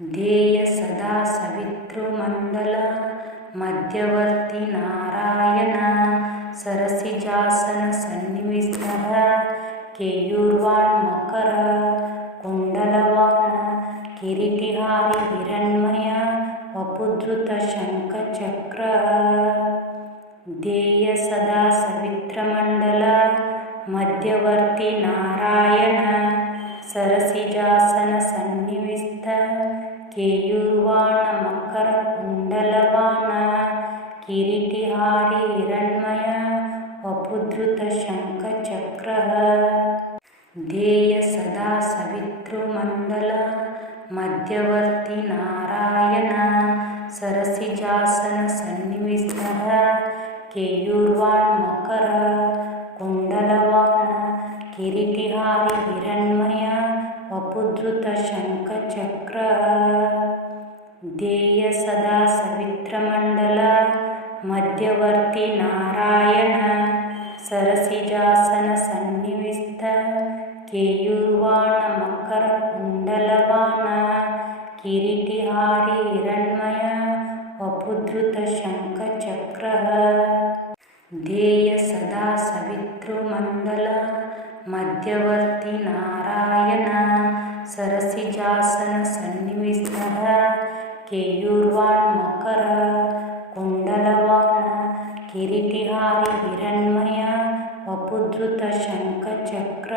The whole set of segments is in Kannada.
ಧ್ಯೇಯ ಸದಾ ಸವಿತೃಮಂಡಲ ಮಧ್ಯವರ್ತಿ ನಾರಾಯಣ ಸರಸಿಜಾಸನ ಸನ್ನಿವಿಷ್ಟಃ ಕೇಯೂರ್ವಾಣ್ ಮಕರ ಕುಂಡಲವಾಣ ಕಿರೀಟಿಹಾರಿ ಹಿರಣ್ಮಯ ವಪುಧೃತ ಶಂಖ ಚಕ್ರ. ಧ್ಯೇಯ ಸದಾ ಸವಿತೃಮಂಡಲ ಮಧ್ಯವರ್ತಿ ನಾರಾಯಣ ಸರಸಿಜಾಸನ ಸನ್ನಿವಿಷ್ಟ ಕೇಯೂರ್ವಾಣ ಮಕರ ಕುಂಡಲವಾಣ ಕಿರೀಟಿಹಾರಿ ಹಿರಣ್ಮಯ ವಪುಧೃತ ಶಂಖ ಚಕ್ರ. ಧ್ಯೇಯ ಸದಾ ಸವಿತೃಮಂಡಲ ಮಧ್ಯವರ್ತಿ ನಾರಾಯಣ ಸರಸಿಜಾಸನ ಸನ್ನಿವಿಷ್ಟಃ ಕೇಯೂರ್ವಾಣ್ ಮಕರ ಕುಂಡಲವಾಣ ಕಿರೀಟಿಹಾರಿ ಹಿರಣ್ಮಯ ವಪುಧೃತ ಶಂಖ ಚಕ್ರ. ಧ್ಯೇಯ ಸದಾ ಸವಿತೃಮಂಡಲ ಮಧ್ಯವರ್ತಿ ನಾರಾಯಣ ಸರಸಿಜಾಸನ ಸನ್ನಿವಿಷ್ಟ ಕೇಯೂರ್ವಾಣ ಮಕರ ಕುಂಡಲವಾಣ ಕಿರೀಟಿಹಾರಿ ಹಿರಣ್ಮಯ ವಪುಧೃತ ಶಂಖ ಚಕ್ರ. ಧ್ಯೇಯ ಸದಾ ಸವಿತೃಮಂಡಲ ಮಧ್ಯವರ್ತಿ ನಾರಾಯಣ ಸರಸಿಜಾಸನ ಸನ್ನಿವಿಷ್ಟಃ ಕೇಯೂರ್ವಾಣ್ ಮಕರ ಕುಂಡಲವಾಣ ಕಿರೀಟಿಹಾರಿ ಹಿರಣ್ಮಯ ವಪುಧೃತ ಶಂಖ ಚಕ್ರ.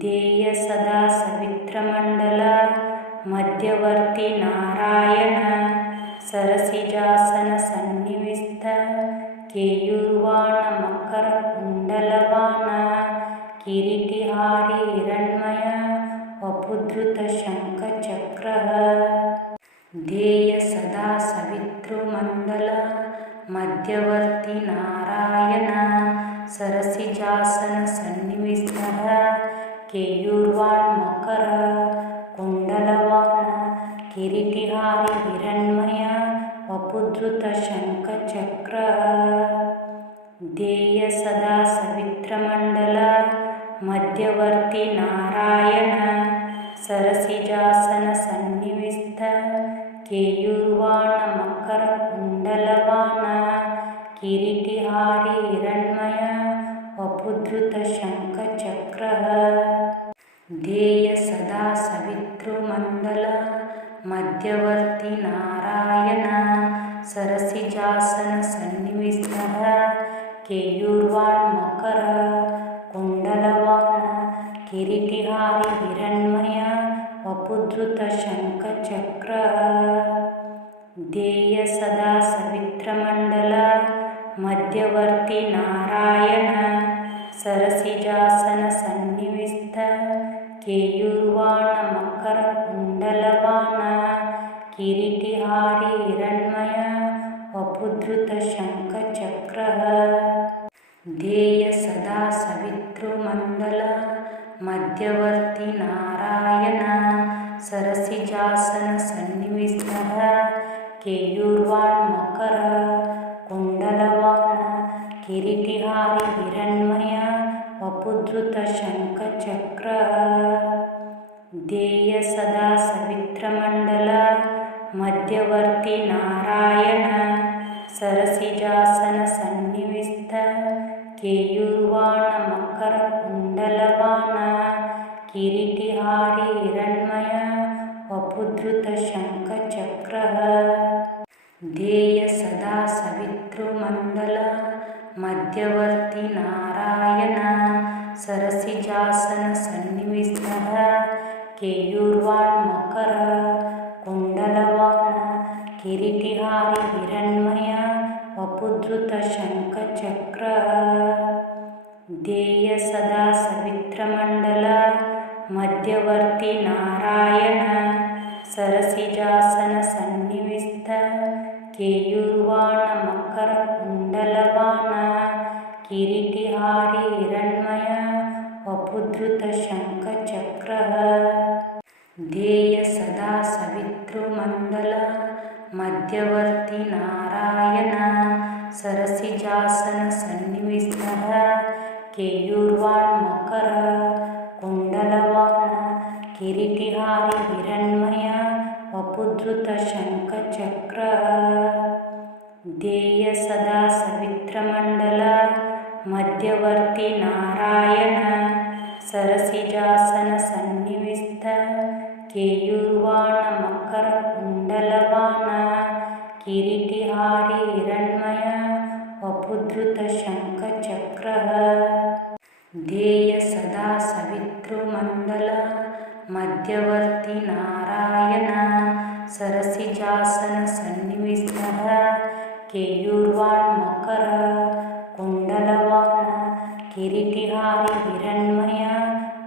ಧ್ಯೇಯ ಸದಾ ಸವಿತೃಮಂಡಲ ಮಧ್ಯವರ್ತಿ ನಾರಾಯಣ ಸರಸಿಜಾಸನ ಸನ್ನಿವಿಷ್ಟ ಕೇಯೂರ್ವಾಣ ಮಕರ ಕುಂಡಲವಾಣ ಕಿರೀಟಿಹಾರಿ ಹಿರಣ್ಮಯ ವಪುಧೃತ ಶಂಖ ಚಕ್ರ. ಧ್ಯೇಯ ಸದಾ ಸವಿತೃಮಂಡಲ ಮಧ್ಯವರ್ತಿ ನಾರಾಯಣ ಸರಸಿಜಾಸನ ಸನ್ನಿವಿಷ್ಟಃ ಕೇಯೂರ್ವಾಣ್ ಮಕರ ಕುಂಡಲವಾಣ ಕಿರೀಟಿಹಾರಿ ಹಿರಣ್ಮಯ ವಪುಧೃತ ಶಂಖ ಚಕ್ರ. ಧ್ಯೇಯ ಸದಾ ಸವಿತೃಮಂಡಲ ಮಧ್ಯವರ್ತಿ ನಾರಾಯಣ ಸರಸಿಜಾಸನ ಸನ್ನಿವಿಷ್ಟ ಕೇಯೂರ್ವಾಣ ಮಕರ ಕುಂಡಲವಾಣ ಕಿರೀಟಿಹಾರಿ ಹಿರಣ್ಮಯ ವಪುಧೃತ ಶಂಖ ಚಕ್ರ. ಧ್ಯೇಯ ಸದಾ ಸವಿತೃಮಂಡಲ ಮಧ್ಯವರ್ತಿ ನಾರಾಯಣ ಸರಸಿಜಾಸನ ಸನ್ನಿವಿಷ್ಟಃ ಕೇಯೂರ್ವಾಣ್ ಮಕರ ಕುಂಡಲವಾಣ ಕಿರೀಟಿಹಾರಿ ಹಿರಣ್ಮಯ ವಪುಧೃತ ಶಂಖ ಚಕ್ರ. ಧ್ಯೇಯ ಸದಾ ಸವಿತೃಮಂಡಲ ಮಧ್ಯವರ್ತಿ ನಾರಾಯಣ ಸರಸಿಜಾಸನ ಸನ್ನಿವಿಷ್ಟ ಕೇಯೂರ್ವಾಣ ಮಕರ ಕುಂಡಲವಾಣ ಕಿರೀಟಿಹಾರಿ ಹಿರಣ್ಮಯ ವಪುಧೃತ ಶಂಖ ಚಕ್ರ. ಧ್ಯೇಯ ಸದಾ ಸವಿತೃಮಂಡಲ ಮಧ್ಯವರ್ತಿ ನಾರಾಯಣ ಸರಸಿಜಾಸನ ಸನ್ನಿವಿಷ್ಟಃ ಕೇಯೂರ್ವಾಣ್ ಮಕರ ಕುಂಡಲವಾಣ ಕಿರೀಟಿಹಾರಿ ಹಿರಣ್ಮಯ ವಪುಧೃತ ಶಂಖ ಚಕ್ರ. ಧ್ಯೇಯ ಸದಾ ಸವಿತೃಮಂಡಲ ಮಧ್ಯವರ್ತಿ ನಾರಾಯಣ ಸರಸಿಜಾಸನ ಸನ್ನಿವಿಷ್ಟ ಕೇಯೂರ್ವಾಣ ಮಕರ ಕುಂಡಲವಾಣ ಕಿರೀಟಿಹಾರಿ ಹಿರಣ್ಮಯ ವಪುಧೃತ ಶಂಖ ಚಕ್ರ. ಧ್ಯೇಯ ಸದಾ ಸವಿತೃಮಂಡಲ ಮಧ್ಯವರ್ತಿ ನಾರಾಯಣ ಸರಸಿಜಾಸನ ಸನ್ನಿವಿಷ್ಟಃ ಕೇಯೂರ್ವಾಣ್ ಮಕರ ಕುಂಡಲವಾಣ ಕಿರೀಟಿಹಾರಿ ಹಿರಣ್ಮಯ ವಪುಧೃತ ಶಂಖ ಚಕ್ರ. ಧ್ಯೇಯ ಸದಾ ಸವಿತೃಮಂಡಲ ಮಧ್ಯವರ್ತಿ ನಾರಾಯಣ ಸರಸಿಜಾಸನ ಸನ್ನಿವಿಷ್ಟ ಕೇಯೂರ್ವಾಣ ಮಕರ ಕುಂಡಲವಾಣ ಕಿರೀಟಿಹಾರಿ ಹಿರಣ್ಮಯ ವಪುಧೃತ ಶಂಖ ಚಕ್ರ. ಧ್ಯೇಯ ಸದಾ ಸವಿತೃಮಂಡಲ ಮಧ್ಯವರ್ತಿ ನಾರಾಯಣ ಸರಸಿಜಾಸನ ಸನ್ನಿವಿಷ್ಟಃ ಕೇಯೂರ್ವಾಣ್ ಮಕರ ಕುಂಡಲವಾಣ ಕಿರೀಟಿಹಾರಿ ಹಿರಣ್ಮಯ ಧ್ಯೇಯ ಸದಾ ಸವಿತ್ರಮಂಡಲ ಮಧ್ಯವರ್ತಿ ನಾರಾಯಣ ಸರಸಿಜಾಸನ ಸನ್ನಿವಿಷ್ಟ ಕೇಯೂರ್ವಾಣ ಮಕರ ಕುಂಡಲವಾಣ ಕಿರೀಟಿಹಾರಿ ಹಿರಣ್ಮಯ ವಪುಧೃತ ಶಂಖ ಚಕ್ರ ಧ್ಯೇಯ ಸದಾ ಸವಿತೃಮಂಡಲ ಮಧ್ಯವರ್ತಿ ನಾರಾಯಣ ಸರಸಿಜಾಸನ ಸನ್ನಿವಿಷ್ಟ ಕೇಯೂರ್ವಾಣ ಮಕರ ಕುಂಡಲವಾಣ ಕಿರೀಟಿಹಾರಿ ಹಿರಣ್ಮಯ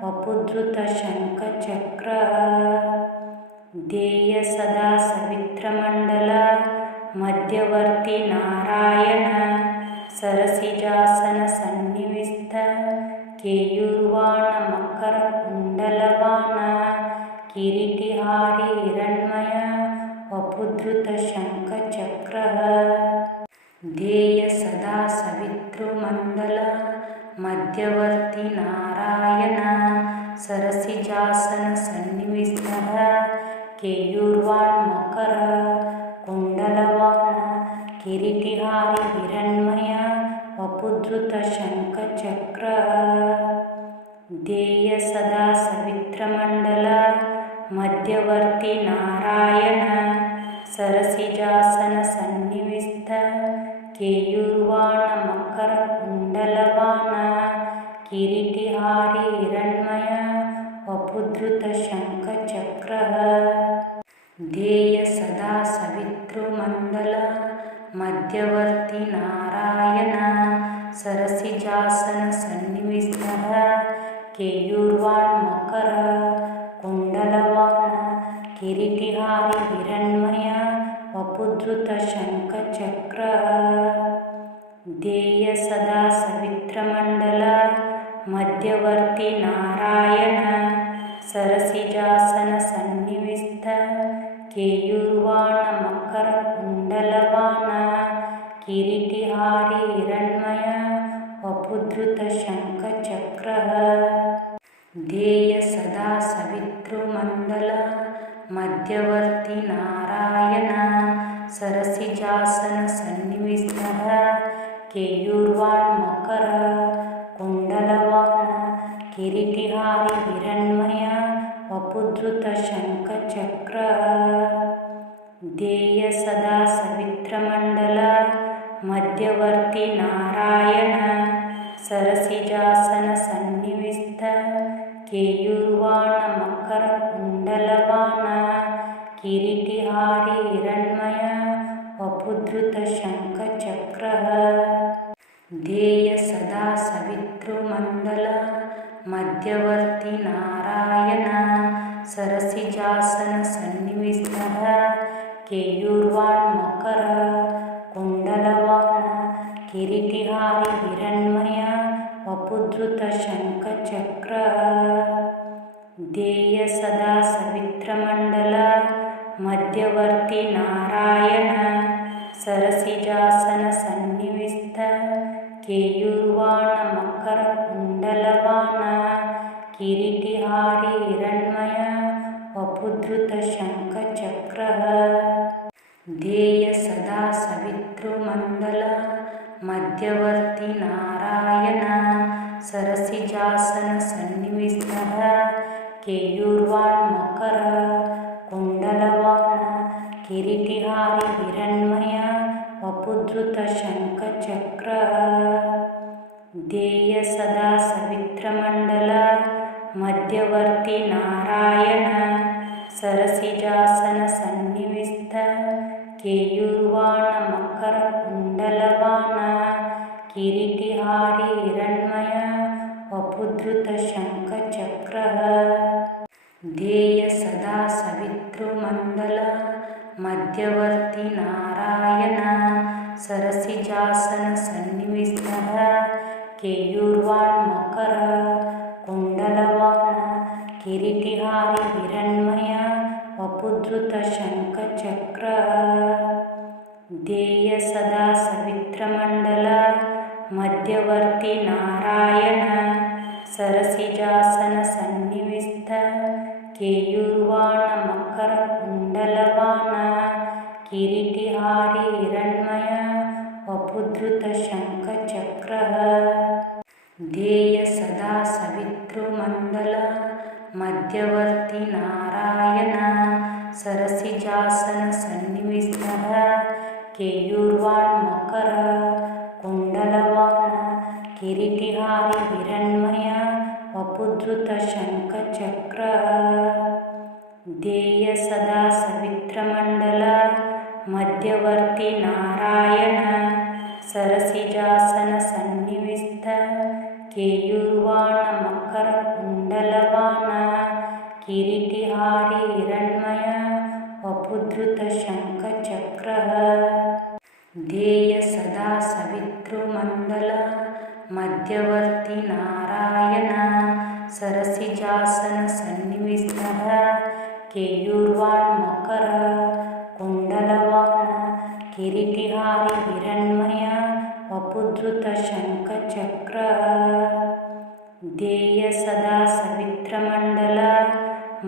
ವಪುಧೃತ ಶಂಖ ಚಕ್ರ ಧ್ಯೇಯ ಸದಾ ಸವಿತ್ರಮಂಡಲ ಮಧ್ಯವರ್ತಿ ನಾರಾಯಣ ಸರಸಿಜಾಸನ ಸನ್ನಿವಿಷ್ಟ ಕೇಯೂರ್ವಾಣ ಮಕರ ಕುಂಡಲವಾಣ ಕಿರೀಟಿಹಾರಿ ಹಿರಣ್ಮಯ ವಪುಧೃತ ಶಂಖ ಚಕ್ರ ಧ್ಯೇಯ ಸದಾ ಸವಿತೃಮಂಡಲ ಮಧ್ಯವರ್ತಿ ನಾರಾಯಣ ಸರಸಿಜಾಸನ ಸನ್ನಿವಿಷ್ಟ ಕೇಯೂರ್ವಾಣ ಮಕರ ಕುಂಡಲವಾಣ ಕಿರೀಟಿಹಾರಿ ಹಿರಣ್ಮಯ ವಪುಧೃತ ಶಂಖ ಚಕ್ರ ಧ್ಯೇಯ ಸದಾ ಸವಿತ್ರಮಂಡಲ ಮಧ್ಯವರ್ತಿ ನಾರಾಯಣ ಸರಸಿಜಾಸನ ಸನ್ನಿವಿಷ್ಟ ಕೇಯೂರ್ವಾಣ ಮಕರ ಕುಂಡಲವಾಣ ಕಿರೀಟಿಹಾರಿ ಹಿರಣ್ಮಯ ವಪುಧೃತ ಶಂಖ ಚಕ್ರ ಧ್ಯೇಯ ಸದಾ ಸವಿತೃಮಂಡಲ ಮಧ್ಯವರ್ತಿ ನಾರಾಯಣ ಸರಸಿಜಾಸನ ಸನ್ನಿವಿಷ್ಟ ಕೇಯೂರ್ವಾಣ ಮಕರ ಕುಂಡಲವಾಣ ಕಿರೀಟಿಹಾರಿ ಹಿರಣ್ಮಯ ವಪುಧೃತ ಶಂಖ ಚಕ್ರ ಧ್ಯೇಯ ಸದಾ ಸವಿತ್ರಮಂಡಲ ಮಧ್ಯವರ್ತಿ ನಾರಾಯಣ ಸರಸಿಜಾಸನ ಸನ್ನಿವಿಷ್ಟ ಕೇಯೂರ್ವಾಣ ಮಕರ ಕುಂಡಲವಾಣ ಕಿರೀಟಿಹಾರಿ ಹಿರಣ್ಮಯ ವಪುಧೃತ ಶಂಖ ಚಕ್ರ ಧ್ಯೇಯ ಸದಾ ಸವಿತೃಮಂಡಲ ಮಧ್ಯವರ್ತಿ ನಾರಾಯಣ ಸರಸಿಜಾಸನ ಸನ್ನಿವಿಷ್ಟ ಕೇಯೂರ್ವಾಣ ಮಕರ ಕುಂಡಲವಾಣ ಕಿರೀಟಿಹಾರಿ ಹಿರಣ್ಮಯ ವಪುಧೃತ ಶಂಖ ಚಕ್ರ ಧ್ಯೇಯ ಸದಾ ಸವಿತ್ರಮಂಡಲ ಮಧ್ಯವರ್ತಿ ನಾರಾಯಣ ಸರಸಿಜಾಸನ ಸನ್ನಿವಿಷ್ಟ ಕೇಯೂರ್ವಾಣ ಮಕರ ಕುಂಡಲವಾಣ ಕಿರೀಟಿಹಾರಿ ಹಿರಣ್ಮಯ ವಪುಧೃತ ಶಂಖ ಚಕ್ರ ಧ್ಯೇಯ ಸದಾ ಸವಿತೃಮಂಡಲ ಮಧ್ಯವರ್ತಿ ನಾರಾಯಣ ಸರಸಿಜಾಸನ ಸನ್ನಿವಿಷ್ಟ ಕೇಯೂರ್ವಾಣ ಮಕರ ಕುಂಡಲವಾಣ ಕಿರೀಟಿಹಾರಿ ಹಿರಣ್ಮಯ ವಪುಧೃತ ಶಂಖ ಚಕ್ರ ಧ್ಯೇಯ ಸದಾ ಸವಿತ್ರಮಂಡಲ ಮಧ್ಯವರ್ತಿ ನಾರಾಯಣ ಸರಸಿಜಾಸನ ಸನ್ನಿವಿಷ್ಟ ಕೇಯೂರ್ವಾಣ ಮಕರ ಕುಂಡಲವಾಣ ಕಿರೀಟಿಹಾರಿ ಹಿರಣ್ಮಯ ವಪುಧೃತ ಶಂಖ ಚಕ್ರ ಧ್ಯೇಯ ಸದಾ ಸವಿತೃಮಂಡಲ ಮಧ್ಯವರ್ತಿ ನಾರಾಯಣ ಸರಸಿಜಾಸನ ಸನ್ನಿವಿಷ್ಟ ಕೇಯೂರ್ವಾಣ ಮಕರ ಕುಂಡಲವಾಣ ಕಿರೀಟಿಹಾರಿ ಹಿರಣ್ಮಯ ವಪುಧೃತ ಶಂಖ ಚಕ್ರ ಧ್ಯೇಯ ಸದಾ ಸವಿತ್ರಮಂಡಲ ಮಧ್ಯವರ್ತಿ ನಾರಾಯಣ ಸರಸಿಜಾಸನ ಸನ್ನಿವಿಷ್ಟ ಕೇಯೂರ್ವಾಣ ಮಕರ ಕುಂಡಲವಾಣ ಕಿರೀಟಿಹಾರಿ ಹಿರಣ್ಮಯ ವಪುಧೃತ ಶಂಖ ಚಕ್ರ ಧ್ಯೇಯ ಸದಾ ಸವಿತೃಮಂಡಲ ಮಧ್ಯವರ್ತಿ ನಾರಾಯಣ ಸರಸಿಜಾಸನ ಸನ್ನಿವಿಷ್ಟ ಕೇಯೂರ್ವಾಣ ಮಕರ ಕುಂಡಲವಾಣ ಕಿರೀಟಿಹಾರಿ ಹಿರಣ್ಮಯ ವಪುಧೃತ ಶಂಖ ಚಕ್ರ ಧ್ಯೇಯ ಸದಾ ಸವಿತ್ರಮಂಡಲ ಮಧ್ಯವರ್ತಿ ನಾರಾಯಣ ಸರಸಿಜಾಸನ ಸನ್ನಿವಿಷ್ಟ ಕೇಯೂರ್ವಾಣ ಮಕರ ಕುಂಡಲವಾಣ ಕಿರೀಟಿಹಾರಿ ಹಿರಣ್ಮಯ वपुद्धृतशङ्खचक्रः ध्येय सदा सवितृमण्डल मध्यवर्ती नारायण सरसिजासन सन्निविष्टः केयूर्वान् मकर कुण्डलवान् किरीटिहारी हिरण्मय वपुद्धृतशङ्खचक्रः ध्येय सदा सवित्रमण्डल मध्यवर्ती नारायण सरसिजासन सन्निविष्ट केयूर्वान् मकर कुण्डलवान् किरीटिहारी हिरण्मय वपुद्धृतशङ्खचक्रः ध्येय सदा सवितृमण्डल मध्यवर्ती नारायण सरसिजासन सन्निविष्टः केयूर्वान् मकर कुण्डलवान् किरीटिहारी हिरण्मय वपुद्धृतशङ्खचक्रः ध्येय सदा सवित्रमण्डल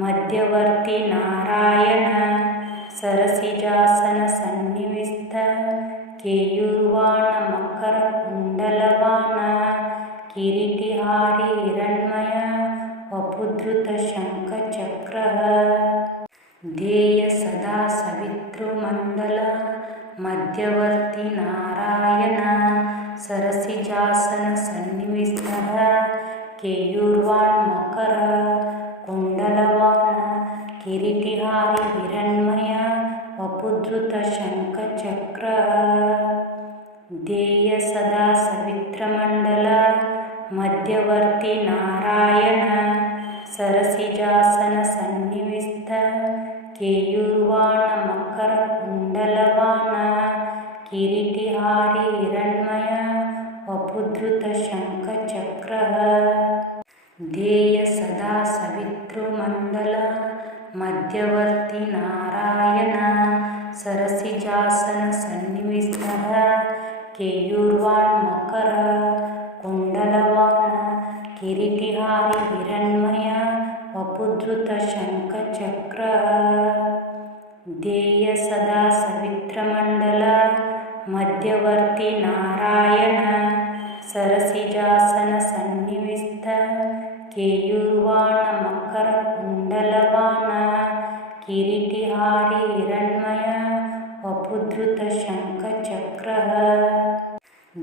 मध्यवर्ती नारायण सरसिजासन सन्निविष्ट केयूर्वान् मकर कुण्डलवान् किरीटिहारी हिरण्मय वपुद्धृतशङ्खचक्रः ध्येय सदा सवितृमण्डल मध्यवर्ती नारायण सरसिजासन सन्निविष्टः केयूर्वान् मकर कुण्डलवान् किरीटिहारी हिरण्मय वपुद्धृतशङ्खचक्रः ध्येय सदा सवित्रमण्डल मध्यवर्ती नारायण सरसिजासन सन्निविष्ट केयूर्वान् मकर कुण्डलवान् किरीटिहारी हिरण्मय वपुद्धृतशङ्खचक्रः ध्येय सदा सवितृमण्डल मध्यवर्ती नारायण सरसिजासन सन्निविष्टः केयूर्वान् मकर कुण्डलवान् किरीटिहारी हिरण्मय वपुद्धृतशङ्खचक्रः ध्येय सदा सवित्रमण्डल मध्यवर्ती नारायण सरसिजासन सन्निविष्ट केयूर्वान् मकर कुण्डलवान् किरीटिहारी हिरण्मय वपुद्धृतशङ्खचक्रः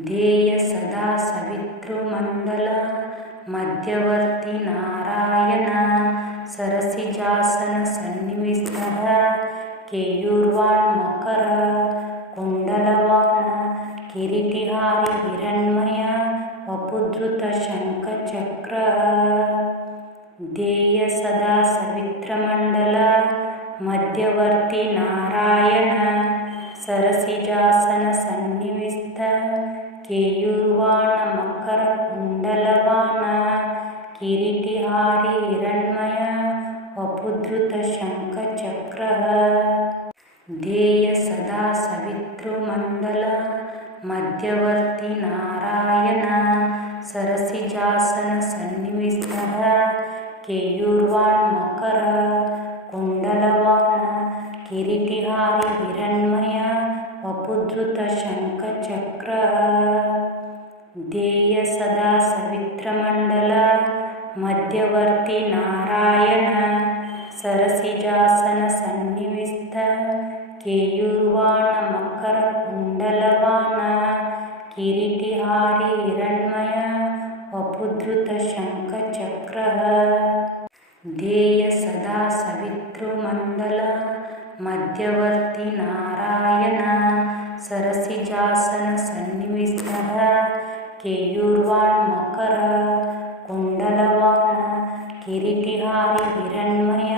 ध्येय सदा सवितृमण्डल मध्यवर्ती नारायण सरसिजासन सन्निविष्टः केयूर्वान् मकर कुण्डलवान् किरीटिहारी हिरण्मय वपुद्धृतशङ्खचक्रः ध्येय सदा सवित्रमण्डल मध्यवर्ती नारायण सरसिजासन सन्निविष्ट केयूर्वान् मकर कुण्डलवान् किरीटिहारी हिरण्मय वपुद्धृतशङ्खचक्रः ध्येय सदा सवितृमण्डल मध्यवर्ती नारायण सरसिजासन सन्निविष्टः केयूर्वान् मकर कुण्डलवान् किरीटिहारी हिरण्मय वपुद्धृतशङ्खचक्रः ध्येय सदा सवित्रमण्डल मध्यवर्ती नारायण सरसिजासन सन्निविष्ट केयूर्वान् मकर कुण्डलवान् किरीटिहारी हिरण्मय वपुद्धृतशङ्खचक्रः ध्येय सदा सवितृमण्डल मध्यवर्ती नारायण सरसिजासन सन्निविष्टः केयूर्वान् मकर कुण्डलवान् किरीटिहारी हिरण्मय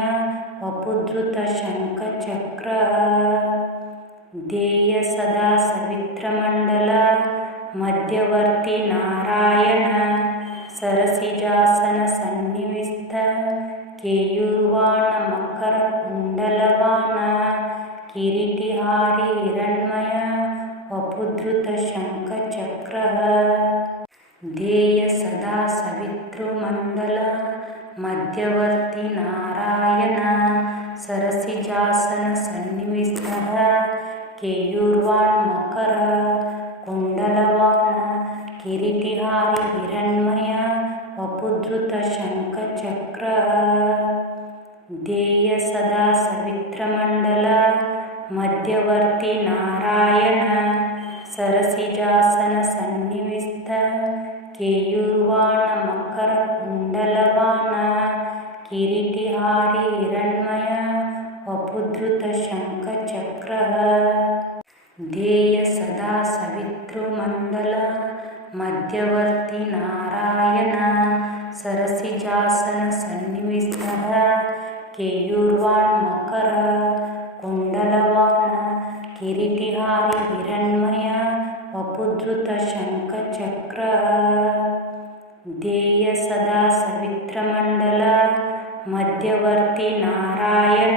वपुद्धृतशङ्खचक्रः ध्येय सदा सवित्रमण्डल मध्यवर्ती नारायण सरसिजासन सन्निविष्ट केयूर्वान् मकर कुण्डलवान् किरीटिहारी हिरण्मय वपुद्धृतशङ्खचक्रः ध्येय सदा सवितृमण्डल मध्यवर्ती नारायण सरसिजासन सन्निविष्टः केयूर्वान् मकर कुण्डलवान् किरीटिहारी हिरण्मय वपुधृत शङ्खचक्र ध्येय सदा सवित्रमण्डल मध्यवर्ती नारायण सरसिजासन सन्निविष्ट केयूर्वाण मकरकुण्डलवाण किरीटिहारी हिरण्मय वपुधृत शङ्खचक्रः ध्येय सदा सवितृमण्डल मध्यवर्ती नारायण सरसिजासन सन्निविष्टः केयूर्वाण मकर कुण्डलवाण किरीटिहारी हिरण्मय वपुधृत शङ्खचक्रः ध्येय सदा सवित्रमण्डल मध्यवर्ती नारायण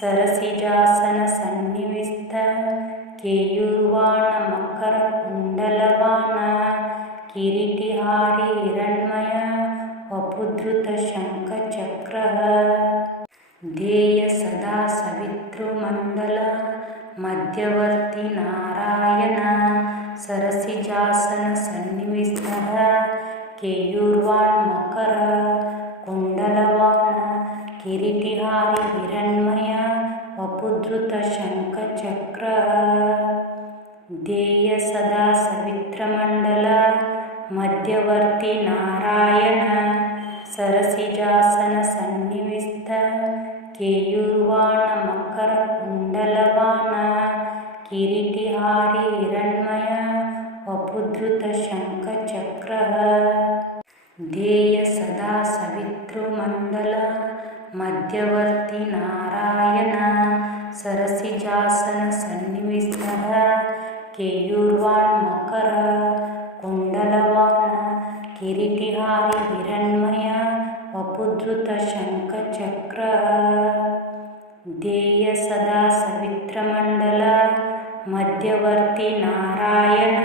सरसिजासन सन्निविष्ट केयूर्वाण मकर कुण्डलवाण किरीटिहारी हिरण्मय वपुधृत शङ्खचक्रः ध्येय सदा सवितृमण्डल मध्यवर्ती नारायण सरसिजासन सन्निविष्टः केयूर्वाण मकर कुण्डलवाण किरीटिहारी हिरण्मय वपुधृत शङ्खचक्रः ध्येय सदा सवित्रमण्डल मध्यवर्ती नारायण सरसिजासन सन्निविष्ट केयूर्वाण मकर कुण्डलवाण किरीटिहारी हिरण्मय वपुधृत शङ्खचक्रः ध्येय सदा सवितृमण्डल मध्यवर्ती नारायण सरसिजासन सन्निविष्टः केयूर्वाण मकर कुण्डलवाण किरीटिहारी हिरण्मय वपुधृत शङ्खचक्रः ध्येय सदा सवित्रमण्डल मध्यवर्ती नारायण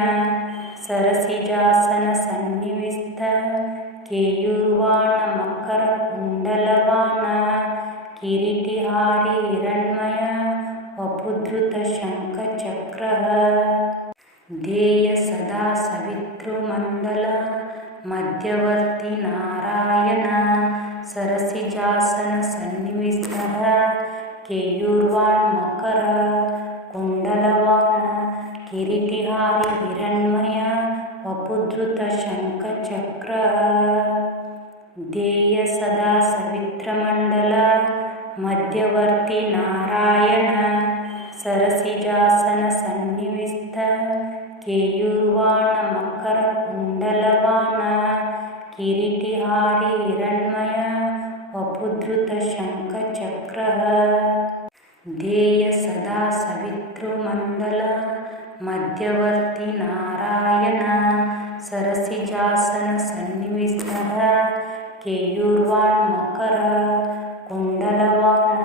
सरसिजासन सन्निविष्ट केयूर्वाण मकर कुण्डलवाण किरीटिहारी हिरण्मय वपुधृत शङ्खचक्रः ध्येय सदा सवितृमण्डल मध्यवर्ती नारायण सरसिजासन सन्निविष्टः केयूर्वाण मकर कुण्डलवाण किरीटिहारी हिरण्मय वपुधृत शङ्खचक्रः ध्येय सदा सवित्रमण्डल मध्यवर्ती नारायण सरसिजासन सन्निविष्ट केयूर्वाण मकर कुण्डलवाण किरीटिहारी हिरण्मय वपुधृत शङ्खचक्रः ध्येय सदा सवितृमण्डल मध्यवर्ती नारायण सरसिजासन सन्निविष्टः केयूर्वाण मकर कुण्डलवाण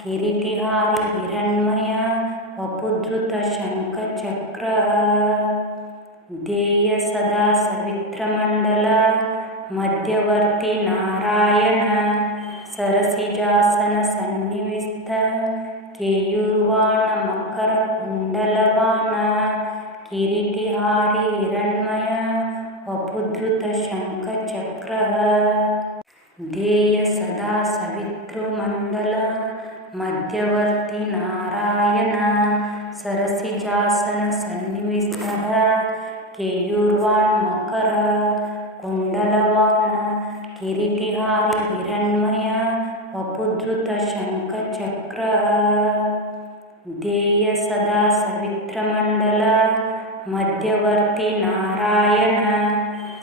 किरीटिहारी हिरण्मय वपुधृत शङ्खचक्रः ध्येय सदा सवित्रमण्डल मध्यवर्ती नारायण सरसिजासन सन्निविष्ट केयूर्वाण मकर कुण्डलवाण किरीटिहारी हिरण्मय वपुधृत शङ्खचक्रः ध्येय सदा सवितृमण्डल मध्यवर्ती नारायण सरसिजासन सन्निविष्टः केयूर्वाण मकर कुण्डलवाण किरीटिहारी हिरण्मय वपुधृत शङ्खचक्रः ಧ್ಯೇಯ ಸದಾ ಸವಿತ್ರಮಂಡಲ ಮಧ್ಯವರ್ತಿ ನಾರಾಯಣ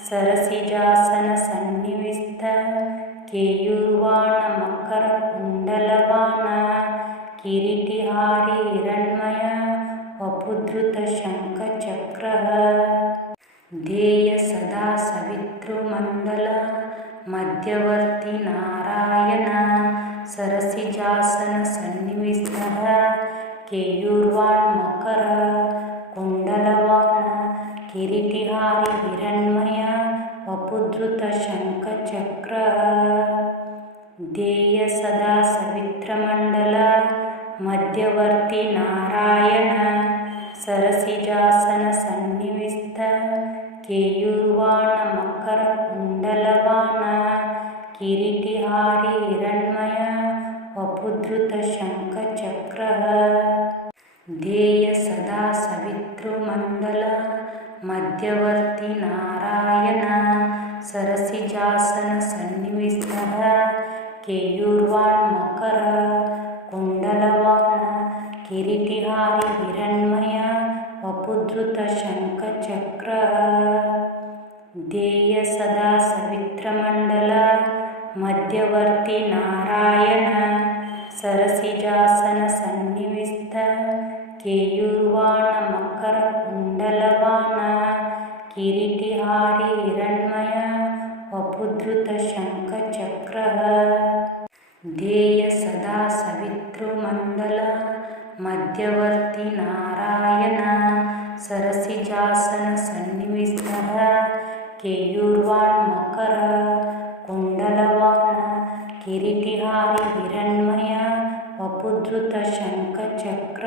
ಸರಸಿಜಾಸನ ಸನ್ನಿವಿಷ್ಟ ಕೇಯೂರ್ವಾಣ ಮಕರ ಕುಂಡಲವಾಣ ಕಿರೀಟಿಹಾರಿ ಹಿರಣ್ಮಯ ವಪುಧೃತ ಶಂಖಚಕ್ರ ಧ್ಯೇಯ ಸದಾ ಸವಿತೃಮಂಡಲ ಮಧ್ಯವರ್ತಿ ನಾರಾಯಣ ಸರಸಿಜಾಸನ ಸನ್ನಿವಿಷ್ಟ ಕೇಯೂರ್ವಾಣ ಮಕರ ಕುಂಡಲವಾಣ ಕಿರೀಟಿಹಾರಿ ಹಿರಣ್ಮಯ ವಪುಧೃತ ಶಂಖಚಕ್ರ ಧ್ಯೇಯ ಸದಾ ಸವಿತ್ರಮಂಡಲ ಮಧ್ಯವರ್ತಿ ನಾರಾಯಣ ಸರಸಿಜಾಸನ ಸನ್ನಿವಿಷ್ಟ ಕೇಯೂರ್ವಾಣ ಮಕರ ಕುಂಡಲವಾಣ ಕಿರೀಟಿಹಾರಿ ಹಿರಣ್ಮಯ ವಪುಧೃತ ಶಂಖ ಚಕ್ರ ಧ್ಯೇಯ ಸದಾ ಸವಿತೃಮಂಡಲ ಮಧ್ಯವರ್ತಿ ನಾರಾಯಣ ಸರಸಿಜಾಸನ ಸನ್ನಿವಿಷ್ಟ ಕೇಯೂರ್ವಾಣ ಮಕರ ಕುಂಡಲವಾಣ ಕಿರೀಟಿಹಾರಿ ಹಿರಣ್ಮಯ ವಪುಧೃತ ಶಂಖ ಚಕ್ರ ಧ್ಯೇಯ ಸದಾ ಸವಿತೃಮಂಡಲ ಮಧ್ಯವರ್ತಿ ನಾರಾಯಣ ಸರಸಿಜಾಸನ ಸನ್ನಿವಿಷ್ಟ ಕೇಯೂರ್ವಾಣ ಮಕರ ಕುಂಡಲವಾಣ ಕಿರೀಟಿಹಾರಿ ಹಿರಣ್ಮಯ ವಪುಧೃತ ಶಂಖ ಚಕ್ರ ಧ್ಯೇಯ ಸದಾ ಸವಿತೃಮಂಡಲ ಮಧ್ಯವರ್ತಿ ನಾರಾಯಣ ಸರಸಿಜಾಸನ ಸನ್ನಿವಿಷ್ಟ ಕೇಯೂರ್ವಾಣ ಮಕರ ಕುಂಡಲವಾಣ ಕಿರೀಟಿಹಾರಿ ಹಿರಣ್ಮಯ ವಪುಧೃತ ಶಂಖ ಚಕ್ರ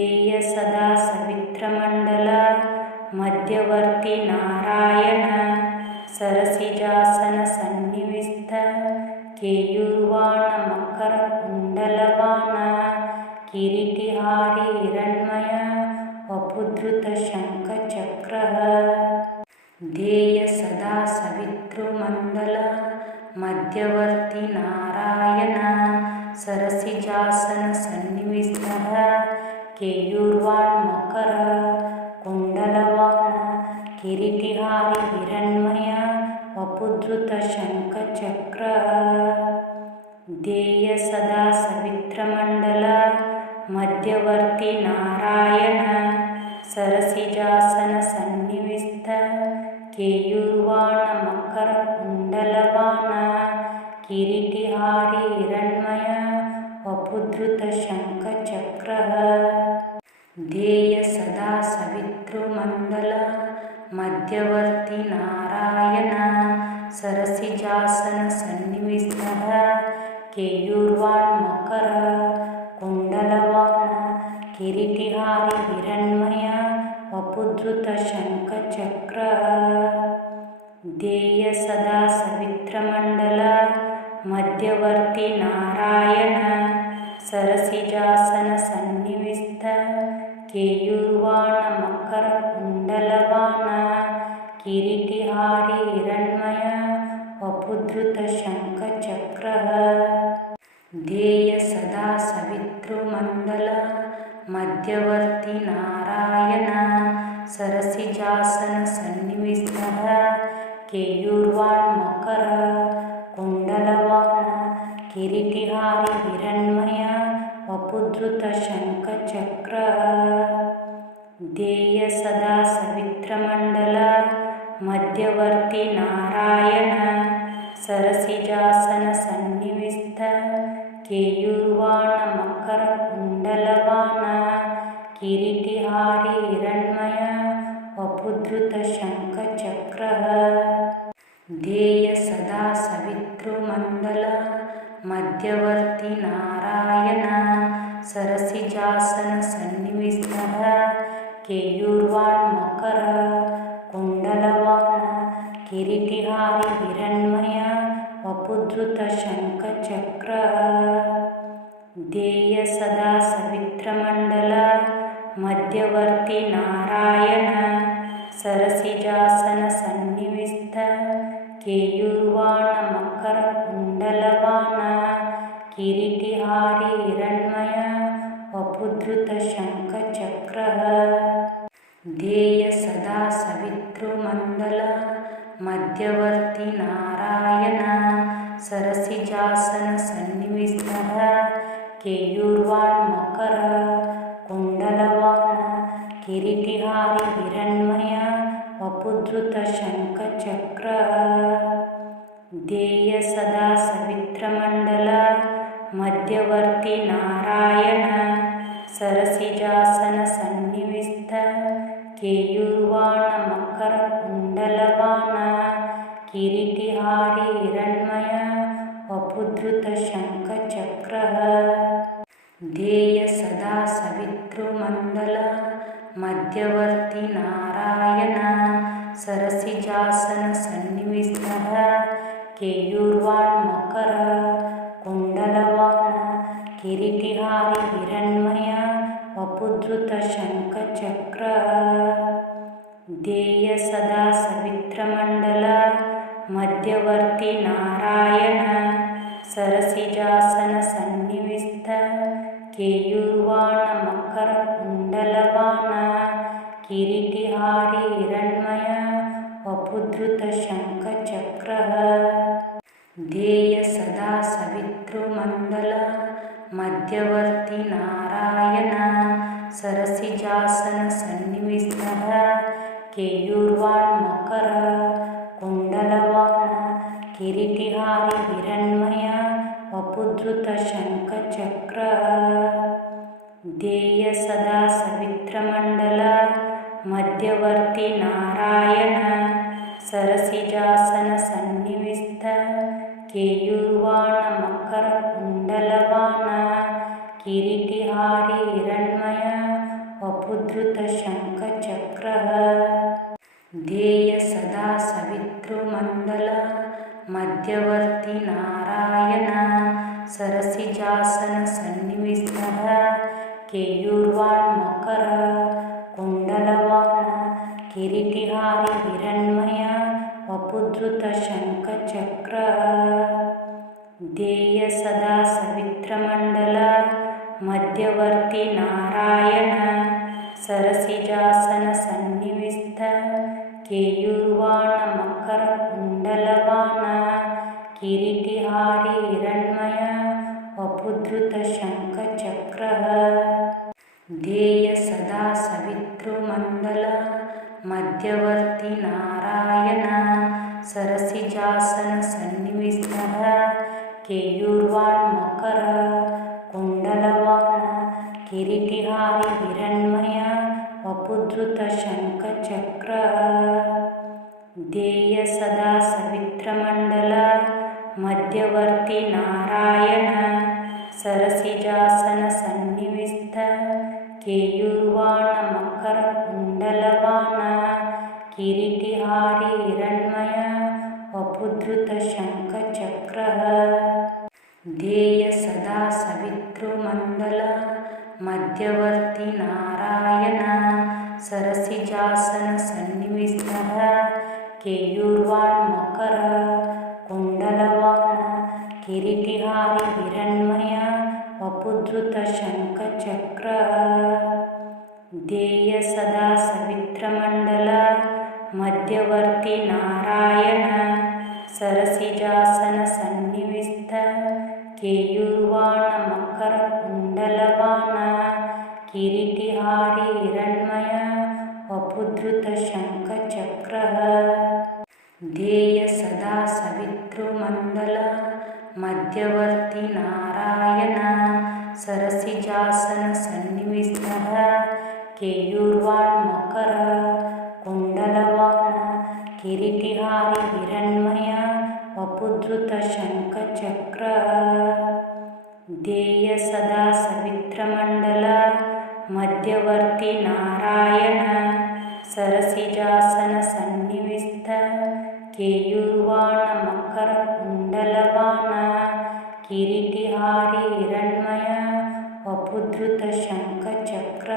ಧ್ಯೇಯ ಸದಾ ಸವಿತೃಮಂಡಲ ಮಧ್ಯವರ್ತಿ ನಾರಾಯಣ ಸರಸಿಜಾಸನ ಸನ್ನಿವಿಷ್ಟ ಕೇಯೂರ್ವಾಣ ಮಕರ ಕುಂಡಲವಾಣ ಕಿರೀಟಿಹಾರಿ ಹಿರಣ್ಮಯ ವಪುಧೃತ ಶಂಖ ಚಕ್ರ ಧ್ಯೇಯ ಸದಾ ಸವಿತೃಮಂಡಲ ಮಧ್ಯವರ್ತಿ ನಾರಾಯಣ ಸರಸಿಜಾಸನ ಸನ್ನಿವಿಷ್ಟ ಕೇಯೂರ್ವಾಣ ಮಕರ ಕುಂಡಲವಾಣ ಕಿರೀಟಿಹಾರಿ ಹಿರಣ್ಮಯ ವಪುಧೃತ ಶಂಖ ಚಕ್ರ ಧ್ಯೇಯ ಸದಾ ಸವಿತೃಮಂಡಲ ಮಧ್ಯವರ್ತಿ ನಾರಾಯಣ ಸರಸಿಜಾಸನ ಸನ್ನಿವಿಷ್ಟ ಕೇಯೂರ್ವಾಣ ಮಕರ ಕುಂಡಲವಾಣ ಕಿರೀಟಿಹಾರಿ ಹಿರಣ್ಮಯ ವಪುಧೃತ ಶಂಖ ಚಕ್ರ ಧ್ಯೇಯ ಸದಾ ಸವಿತೃಮಂಡಲ ಮಧ್ಯವರ್ತಿ ನಾರಾಯಣ ಸರಸಿಜಾಸನ ಸನ್ನಿವಿಷ್ಟ ಕೇಯೂರ್ವಾಣ ಮಕರ ಕುಂಡಲವಾಣ ಕಿರೀಟಿಹಾರಿ ಹಿರಣ್ಮಯ ವಪುಧೃತ ಶಂಖ ಚಕ್ರ ಧ್ಯೇಯ ಸದಾ ಸವಿತೃಮಂಡಲ ಮಧ್ಯವರ್ತಿ ನಾರಾಯಣ ಸರಸಿಜಾಸನ ಸನ್ನಿವಿಷ್ಟ ಕೇಯೂರ್ವಾಣ ಮಕರ ಕುಂಡಲವಾಣ ಕಿರೀಟಿಹಾರಿ ಹಿರಣ್ಮಯ ವಪುಧೃತ ಶಂಖ ಚಕ್ರ ಧ್ಯೇಯ ಸದಾ ಸವಿತೃಮಂಡಲ ಮಧ್ಯವರ್ತಿ ನಾರಾಯಣ ಸರಸಿಜಾಸನ ಸನ್ನಿವಿಷ್ಟ ಕೇಯೂರ್ವಾಣ ಮಕರ ಕುಂಡಲವಾಣ ಕಿರೀಟಿಹಾರಿ ಹಿರಣ್ಮಯ ವಪುಧೃತ ಶಂಖ ಚಕ್ರ ಧ್ಯೇಯ ಸದಾ ಸವಿತೃಮಂಡಲ ಮಧ್ಯವರ್ತಿ ನಾರಾಯಣ ಸರಸಿಜಾಸನ ಸನ್ನಿವಿಷ್ಟ ಕೇಯೂರ್ವಾಣ ಮಕರ ಕುಂಡಲವಾಣ ಕಿರೀಟಿಹಾರಿ ಹಿರಣ್ಮಯ ವಪುಧೃತ ಶಂಖ ಚಕ್ರ ಧ್ಯೇಯ ಸದಾ ಸವಿತೃಮಂಡಲ ಮಧ್ಯವರ್ತಿ ನಾರಾಯಣ ಸರಸಿಜಾಸನ ಸನ್ನಿವಿಷ್ಟ ಕೇಯೂರ್ವಾಣ ಮಕರ ಕುಂಡಲವಾಣ ಕಿರೀಟಿಹಾರಿ ಹಿರಣ್ಮಯ ವಪುಧೃತ ಶಂಖ ಚಕ್ರ ಧ್ಯೇಯ ಸದಾ ಸವಿತೃಮಂಡಲ ಮಧ್ಯವರ್ತಿ ನಾರಾಯಣ ಸರಸಿಜಾಸನ ಸನ್ನಿವಿಷ್ಟ ಕೇಯೂರ್ವಾಣ ಮಕರ ಕುಂಡಲವಾಣ ಕಿರೀಟಿಹಾರಿ ಹಿರಣ್ಮಯ ವಪುಧೃತ ಶಂಖ ಚಕ್ರ ಧ್ಯೇಯ ಸದಾ ಸವಿತೃಮಂಡಲ ಮಧ್ಯವರ್ತಿ ನಾರಾಯಣ ಸರಸಿಜಾಸನ ಸನ್ನಿವಿಷ್ಟ ಕೇಯೂರ್ವಾಣ ಮಕರ ಕುಂಡಲವಾಣ ಕಿರೀಟಿಹಾರಿ ಹಿರಣ್ಮಯ ವಪುಧೃತ ಶಂಖ ಚಕ್ರ ಧ್ಯೇಯ ಸದಾ ಸವಿತೃಮಂಡಲ ಮಧ್ಯವರ್ತಿ ನಾರಾಯಣ ಸರಸಿಜಾಸನ ಸನ್ನಿವಿಷ್ಟ ಕೇಯೂರ್ವಾಣ ಮಕರ ಕುಂಡಲವಾಣ ಕಿರೀಟಿಹಾರಿ ಹಿರಣ್ಮಯ ವಪುಧೃತ ಶಂಖ ಚಕ್ರ ಧ್ಯೇಯ ಸದಾ ಸವಿತೃಮಂಡಲ ಮಧ್ಯವರ್ತಿ ನಾರಾಯಣ ಸರಸಿಜಾಸನ ಸನ್ನಿವಿಷ್ಟಃ ಕೇಯೂರ್ವಾಣ್ ಮಕರ ಕುಂಡಲವಾಣ ಕಿರೀಟಿಹಾರಿ ಹಿರಣ್ಮಯ ವಪುಧೃತ ಶಂಖ ಚಕ್ರ ಧ್ಯೇಯ ಸದಾ ಸವಿತ್ರಮಂಡಲ ಮಧ್ಯವರ್ತಿ ನಾರಾಯಣ ಸರಸಿಜಾಸನ ಸನ್ನಿವಿಷ್ಟ ಕೇಯೂರ್ವಾಣ ಮಕರ ಕುಂಡಲವಾಣ ಕಿರೀಟಿಹಾರಿ ಹಿರಣ್ಮಯ ವಪುಧೃತ ಶಂಖ ಚಕ್ರ ಧ್ಯೇಯ ಸದಾ ಸವಿತೃಮಂಡಲ ಮಧ್ಯವರ್ತಿ ನಾರಾಯಣ ಸರಸಿಜಾಸನ ಸನ್ನಿವಿಷ್ಟಃ ಕೇಯೂರ್ವಾಣ್ ಮಕರ ಕುಂಡಲವಾಣ ಕಿರೀಟಿಹಾರಿ ಹಿರಣ್ಮಯ ವಪುಧೃತ ಶಂಖ ಚಕ್ರ ಧ್ಯೇಯ ಸದಾ ಸವಿತ್ರಮಂಡಲ ಮಧ್ಯವರ್ತಿ ನಾರಾಯಣ ಸರಸಿಜಾಸನ ಸನ್ನಿವಿಷ್ಟ ಕೇಯೂರ್ವಾಣ ಮಕರ ಕುಂಡಲವಾಣ ಕಿರೀಟಿಹಾರಿ ಹಿರಣ್ಮಯ ವಪುಧೃತ ಶಂಖ ಚಕ್ರ ಧ್ಯೇಯ ಸದಾ ಸವಿತೃಮಂಡಲ ಮಧ್ಯವರ್ತಿ ನಾರಾಯಣ ಸರಸಿಜಾಸನ ಸನ್ನಿವಿಷ್ಟಃ ಕೇಯೂರ್ವಾಣ್ ಮಕರ ಕುಂಡಲವಾಣ ಕಿರೀಟಿಹಾರಿ ಹಿರಣ್ಮಯ ವಪುಧೃತ ಶಂಖ ಚಕ್ರ ಧ್ಯೇಯ ಸದಾ ಸವಿತ್ರಮಂಡಲ ಮಧ್ಯವರ್ತಿ ನಾರಾಯಣ ಸರಸಿಜಾಸನ ಸನ್ನಿವಿಷ್ಟ ಕೇಯೂರ್ವಾಣ ಮಕರ ಕುಂಡಲವಾಣ ಕಿರೀಟಿಹಾರಿ ಹಿರಣ್ಮಯ ವಪುಧೃತ ಶಂಖ ಚಕ್ರ ಧ್ಯೇಯ ಸದಾ ಸವಿತೃಮಂಡಲ ಮಧ್ಯವರ್ತಿ ನಾರಾಯಣ ಸರಸಿಜಾಸನ ಸನ್ನಿವಿಷ್ಟಃ ಕೇಯೂರ್ವಾಣ್ ಮಕರ ಕುಂಡಲವಾಣ ಕಿರೀಟಿಹಾರಿ ಹಿರಣ್ಮಯ ವಪುಧೃತ ಶಂಖ ಚಕ್ರ ಧ್ಯೇಯ ಸದಾ ಸವಿತ್ರಮಂಡಲ ಮಧ್ಯವರ್ತಿ ನಾರಾಯಣ ಸರಸಿಜಾಸನ ಸನ್ನಿವಿಷ್ಟ ಕೇಯೂರ್ವಾಣ ಮಕರ ಕುಂಡಲವಾಣ ಕಿರೀಟಿಹಾರಿ ಹಿರಣ್ಮಯ ವಪುಧೃತ ಶಂಖ ಚಕ್ರ ಧ್ಯೇಯ ಸದಾ ಸವಿತೃಮಂಡಲ ಮಧ್ಯವರ್ತಿ ನಾರಾಯಣ ಸರಸಿಜಾಸನ ಸನ್ನಿವಿಷ್ಟಃ ಕೇಯೂರ್ವಾಣ್ ಮಕರ ಕುಂಡಲವಾಣ ಕಿರೀಟಿಹಾರಿ ಹಿರಣ್ಮಯ ವಪುಧೃತ ಶಂಖ ಚಕ್ರ ಧ್ಯೇಯ ಸದಾ ಸವಿತ್ರಮಂಡಲ ಮಧ್ಯವರ್ತಿ ನಾರಾಯಣ ಸರಸಿಜಾಸನ ಸನ್ನಿವಿಷ್ಟ ಕೇಯೂರ್ವಾಣ ಮಕರ ಕುಂಡಲವಾಣ ಕಿರೀಟಿಹಾರಿ ಹಿರಣ್ಮಯ ವಪುಧೃತ ಶಂಖ ಚಕ್ರ ಧ್ಯೇಯ ಸದಾ ಸವಿತೃಮಂಡಲ ಮಧ್ಯವರ್ತಿ ನಾರಾಯಣ ಸರಸಿಜಾಸನ ಸನ್ನಿವಿಷ್ಟಃ ಕೇಯೂರ್ವಾಣ್ ಮಕರ ಕುಂಡಲವಾಣ ಕಿರೀಟಿಹಾರಿ ಹಿರಣ್ಮಯ ವಪುಧೃತ ಶಂಖ ಚಕ್ರ ಧ್ಯೇಯ ಸದಾ ಸವಿತ್ರಮಂಡಲ ಮಧ್ಯವರ್ತಿ ನಾರಾಯಣ ಸರಸಿಜಾಸನ ಸನ್ನಿವಿಷ್ಟ ಕೇಯೂರ್ವಾಣ ಮಕರ ಕುಂಡಲವಾಣ ಕಿರೀಟಿಹಾರಿ ಹಿರಣ್ಮಯ ವಪುಧೃತ ಶಂಖ ಚಕ್ರ